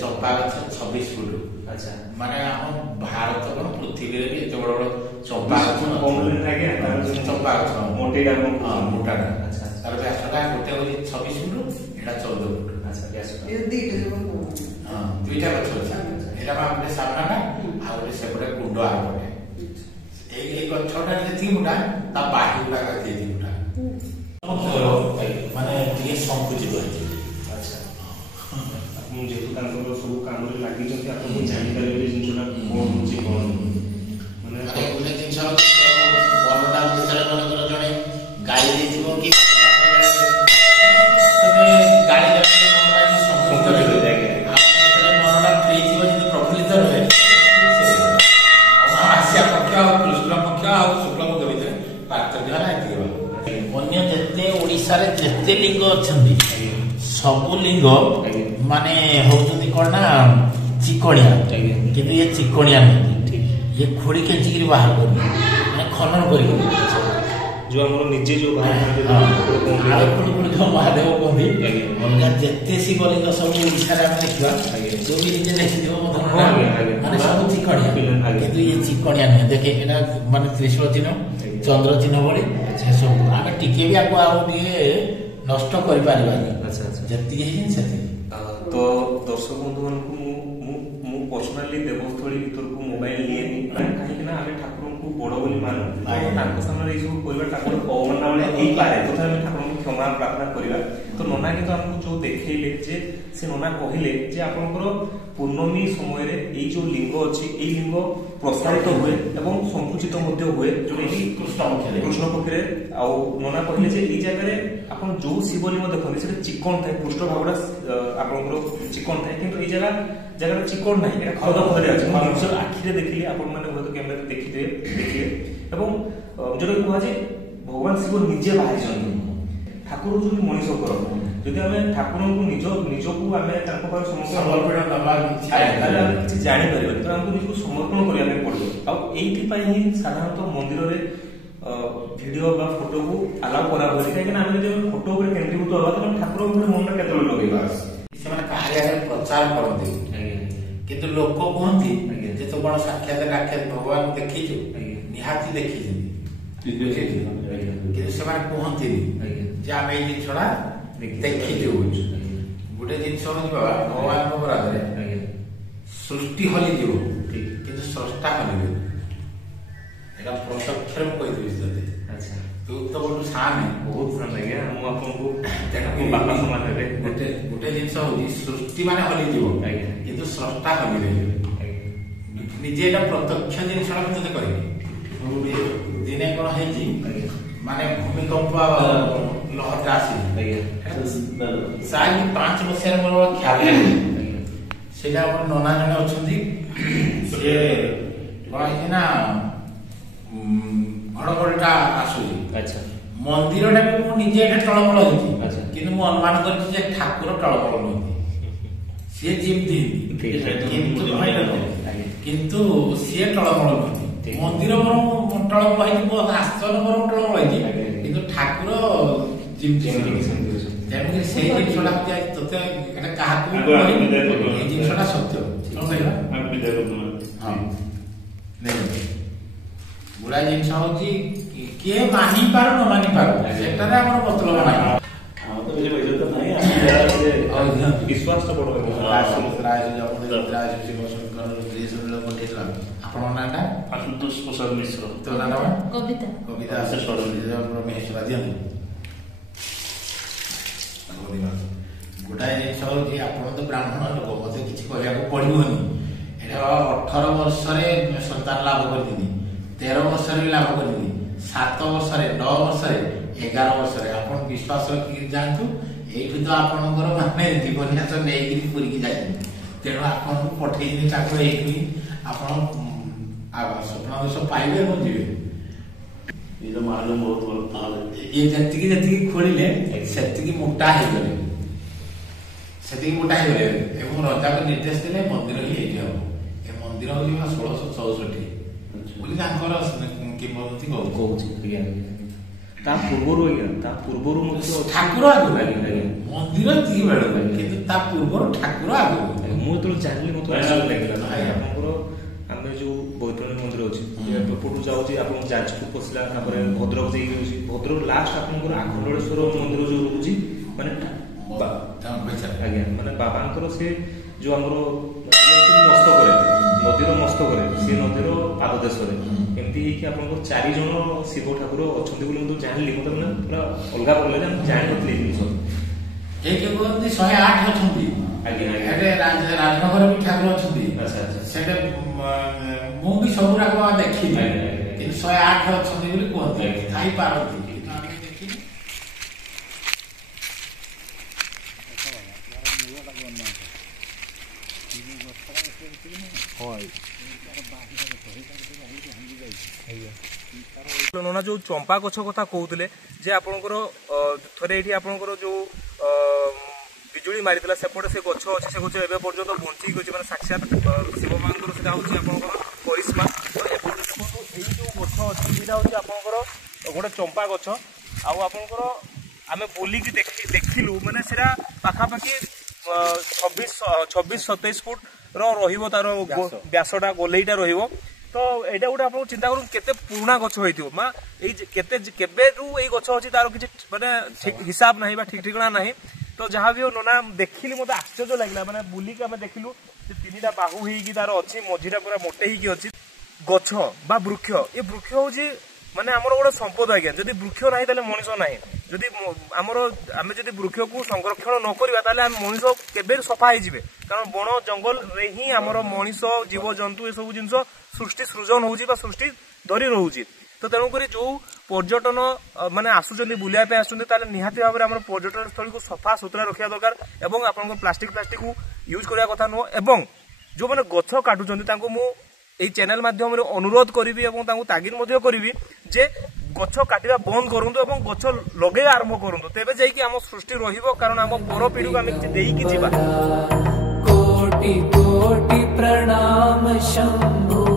चंपा गछ 26 फुट। अच्छा माने हम भारत को पृथ्वी रे एत बड़ बड़ चंपा गछ चंपा गछ मोटेडा मोटा। अच्छा तार व्यासटा गोटे होई 26 फुट एटा 14 फुट। अच्छा व्यास ए दुईटा गछ ଅଛି एटा हमरे सामनाटा आ रे सेपटे कुंड आ पटे ए गछटा जेति मुटा ता बाही गुडा का जेति मुटा माने ଟିକେ संकुचित होई। अच्छा मुझे तो तांको सब काम रे लागि जति आपन जानि पारे जिंसना कोन होची कोन माने कोने जिंस बरडा बिचारा मन कर जणे गाई दे दिबो कि तबे गाड़ी जति मोबाइल संकुचित हो जाए आ बिचारा मनडा फ्री दिबो जति प्रफुल्लित रहे आस्या पक्ष कृष्ण पक्ष आ शुक्ल पक्ष भीतर पार्थक्य है दिबो अन्य जते ओडिसा रे जते लिंग अछंदी सब लिंग माने होउछंदी कोन ना चिकणिया किंतु ये चिकणिया नहीं ये खोड़ी के चिकरी बाहर कर माने खनन करी जो हमरो निजे जो बाहर खोड़ी जो महादेव कोंदी अलगा जत्ते शिवलिंग सब ओडिसा रे हम देखिबा जो भी निजे देखि देबो माने सब चिकणिया किंतु ये चिकणिया नहीं देखे एना माने त्रिशूल चिन्ह चंद्र चिन्ह बड़ी से सब आमे टिके भी आको आउ भी नष्ट करि पारिबानी। अच्छा अच्छा जत्ती हे सेती तो दर्शक बंधु मन को मु पर्सनली देवस्थली भीतर को मोबाइल लिए कहीं ना आमे ठाकुर को बड़ बोली मानु ताको सामने ई सब कोइबा ठाकुर पवना वाले एई पारे तो हम ठाकुर को क्षमा प्रार्थना करिबा। तो नना कि तो हमको जो देखैले जे से नना कहिले जे आपनकर पूर्णमी समय रे एई जो लिंग अछि एई लिंग प्रसारित हुए एवं संकुचित मध्य हुए जो एई कृष्ण पक्षरे आ नना कहिले जे एई जगह रे आपन जो शिवलिंग देखन से चिकन थाए पृष्ठ भागडा आपनकर चिकन थाए किंतु एई जगह चिकन नाही एटा खद खदरे अछि मनुष्य आखि रे देखिले आपन माने होय तो कैमरा देखिते देखिए एवं जो कहवा जे भगवान शिव निजे बाहर जन ठाकुर जो मनीष कर जदि हमें ठाकुर को निज को आमे ताको पर समर्पण दबा किछि जानि परिबे तो हमको निज को समर्पण करिया के पड़ो आ एथि पई ही साधारणतः मंदिर रे वीडियो बा फोटो को अलाउ करा होय कि ना हम जे फोटो ऊपर केंद्रीभूत होबा तो ठाकुर ऊपर मन केतल लगेबा से माने कार्य प्रचार करते किंतु लोक कहती जे तो बड़ साक्षात साक्षात भगवान देखि जो निहाती देखि किंतु से माने कहती जे आमे ई छडा देखि जो गुटे जिंस बाबा भगवान को बरादरे सृष्टि हली जीव किंतु स्रष्टा हली एटा प्रत्यक्ष में कोइ दिसते। अच्छा तो बड़ शान है बहुत शान लगे हम आपन को देखो बापा समान है गुटे जिंस होई सृष्टि माने हली जीव किंतु स्रष्टा हली निजे एटा प्रत्यक्ष जिंस मते कहि दिने कोन है जी माने भूमिकंप लहरटा आसी साई 5 वर्ष मोर ख्याल सेटा अपन नना जने अछंती से कहै ना घड़घड़टा आसुजी। अच्छा मंदिरटा भी मु निजे एटा टळमळ होती। अच्छा किंतु मु अनुमान करछि जे ठाकुर टळमळ नोती से जिमती किंतु से टळमळ नोती मंदिर मोर टळमळ होई को आसन मोर टळमळ होई किंतु ठाकुर जिमती जेमि से जिंसडा तते एटा काहा को ए जिंसडा सत्य कोन कहला हम विद्या को हां नहीं बुरा जिंस होची के मानि पारो न मानि पारो सेटारे हमर मतलब नाही हां तो बुझे बुझे तो नाही विश्वास तो बडो राज जपन राज शिवशंकर देशर लोक केला आपण नाटा आशुतोष प्रसाद मिश्र तो नाटा कविता से छोड़ रमेश राजन गोटाए जिंस होची आपण तो ब्राह्मण लोक मते किछि कहया को पड़िबोनी एटा 18 वर्ष रे संतान लाभ करदिनी 13 वर्ष रे लाभ करदिनी 7 वर्ष रे 9 वर्ष रे 11 वर्ष रे आपण विश्वास रखि जानतु एठी तो आपनकर माने जीवनयास नेगिरी पुरी की जाय तेरो आपण को पठेइनी ठाकुर एठी आपण स्वप्न दोष पाइबे को जीवे ये जति खोलिले सेतिकी मोटा हेगले सेतिकी मोटा हेगले एवं राजा को निर्देश देले मंदिर ही एठी हो ए मंदिर हो 1664 बोली तांकर किंवदंती कहूची ता पूर्वरु ठाकुर आगु मंदिर ती बेଳ किंतु ता पूर्वरु ठाकुर आगु मु तो जानली मत लागला आपनकर आमे जो बैतरणी मंदिर अछि एपटू जाउची आपन जाजपुर पसला तापर भद्रक जाई होची भद्रक लास्ट आपनकर आखंडेश्वर मंदिर जो रहउची माने आज्ञा माने बाबांकर से जो हमरो मस्त करे नदीर मस्त करे से नदीर पाददेश रे एमती कि आपनकर 4 जण शिव ठाकुर अछंती बोली तो जानली मत माने पूरा अलगा पड़ले जान नथली जिनिस के कहନ୍ତି 108 अछंती आज्ञा एटे राजनगर भी ठाकुर अछंती अच्छा सेटे मु भी सब राक देखि 108 अछंती बोली कहନ୍ତି थाई पारती नोना जो चंपा गछ कथा कहते जे आपणकर थे ये आपणकर जो बिजुली मारी सेपटे से गछ अच्छे से गछ एवं पर्यटन बंचिक अच्छे मैंने साक्षात शिव मानकर से करिश्मा तो एपटे देखो ये जो गछ अच्छे यहाँ हूँ आपणकर गोटे चंपा गछ आपणकर आम बोलिकी देखिलु मैंने से पाखापाखि 26-27 फुट तार व्यासटा गोलेईटा रहिबो तो एटा गोटे आप चिंता करूँ केते पुराना गछ होइथिबो मा केते केबेरु एई गछ अछि तार किछि माने हिसाब नाही बा ठीक ठिकाना नाही तो जहाँ भी हो नोना देखिली मते आश्चर्य लागला माने बुलिक आमे देखिलु जे तीनटा बाहु हेकी तार अछि मझिरा पूरा मोटे हेकी अछि गछ बा वृक्ष ए वृक्ष होछि माने हमर गोटे संपद आज्ञा जदि वृक्ष नाही ताले मनुष्य नाही जदि हमर आमे जदि वृक्ष को संरक्षण न करबा ताले हम मनुष्य केबे सफा हो जिवे कारण बण जंगल रे ही हमर मनुष्य जीव जंतु ए सब जिंस सृष्टि सृजन होउची बा सृष्टि धरी रहउची तो तेणु करी जो पर्यटन माने आसुचंदी बुलिया पे आसुचंदी ताले निहाती भाबरे हमर पर्यटन स्थल को सफा सुतरा रखिया दरकार एवं आपन प्लास्टिक को यूज करिया कथा न एवं जो माने गछ काटुचंदी तांको मु एई चैनल माध्यम रे अनुरोध करिवि एवं तांको तागिद मध्य करिवि जे गछ काटिबा बंद करंतु एवं गछ लगे आरंभ करंतु तेबे जाई कि हम सृष्टि रहिबो कारण हम पर पीढ़ी को हम देई कि जीवा कोटि कोटि प्रणाम शंभु।